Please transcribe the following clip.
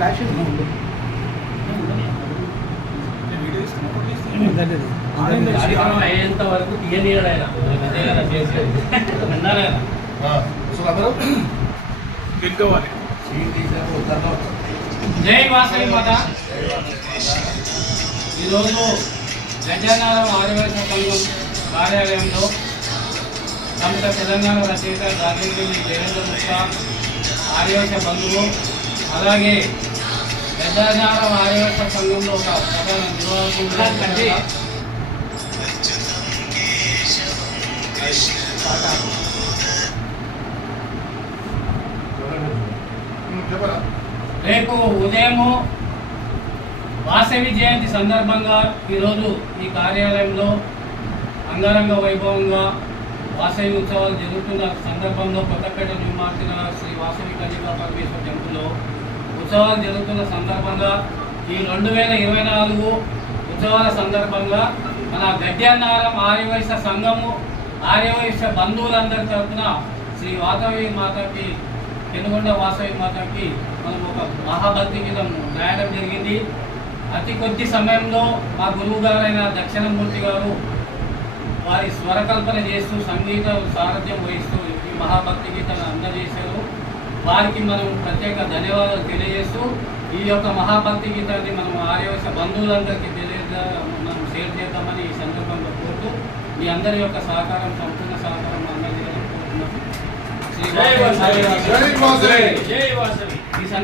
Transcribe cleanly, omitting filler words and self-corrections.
Flashes అయ్యేంత వరకు తీయనీయడు ఆయన. జై వాసవి మాత. ఈరోజు గజానారం ఆదివాసీ సంఘం కార్యాలయంలో ప్రముఖ తెలంగాణ రచయిత గాంధీజీ దేవేంద్ర గుప్తా ఆదివాసీ బంధువు, అలాగే గజానారం ఆదివాసీ సంఘంలో ఒక ప్రధాన నిర్వాహకుడు రేపు ఉదయము వాసవి జయంతి సందర్భంగా ఈరోజు ఈ కార్యాలయంలో అంగరంగ వైభవంగా వాసవి ఉత్సవాలు జరుగుతున్న సందర్భంలో కొత్తపేట న్యూ మార్చిన శ్రీ వాసవి కన్యకా పరమేశ్వర టెంపుల్లో ఉత్సవాలు జరుగుతున్న సందర్భంగా ఈ 2024 ఉత్సవాల సందర్భంగా మన గడ్యానారం ఆర్యవైశ్య సంఘము ఆర్యవైశ్య బంధువులందరి తరఫున శ్రీ వాసవి మాతకి పెనుగొండ వాసవి మాతకి మనం ఒక మహాభక్తి గీతం రాయడం జరిగింది. అతి కొద్ది సమయంలో మా గురువు గారైన దక్షిణమూర్తి గారు వారి స్వరకల్పన చేస్తూ సంగీత సారథ్యం వహిస్తూ ఈ మహాభక్తి గీతాన్ని అందజేశారు. వారికి మనం ప్రత్యేక ధన్యవాదాలు తెలియజేస్తూ ఈ యొక్క మహాభక్తి గీతాన్ని మనం ఆర్యవైశ్య బంధువులందరికీ మనం షేర్ చేద్దామని ఈ సందర్భంగా కోరుతూ మీ అందరి యొక్క సహకారం, సంపూర్ణ సహకారం అందజేయాలని కోరుతున్నాం. శ్రీ వాసవి.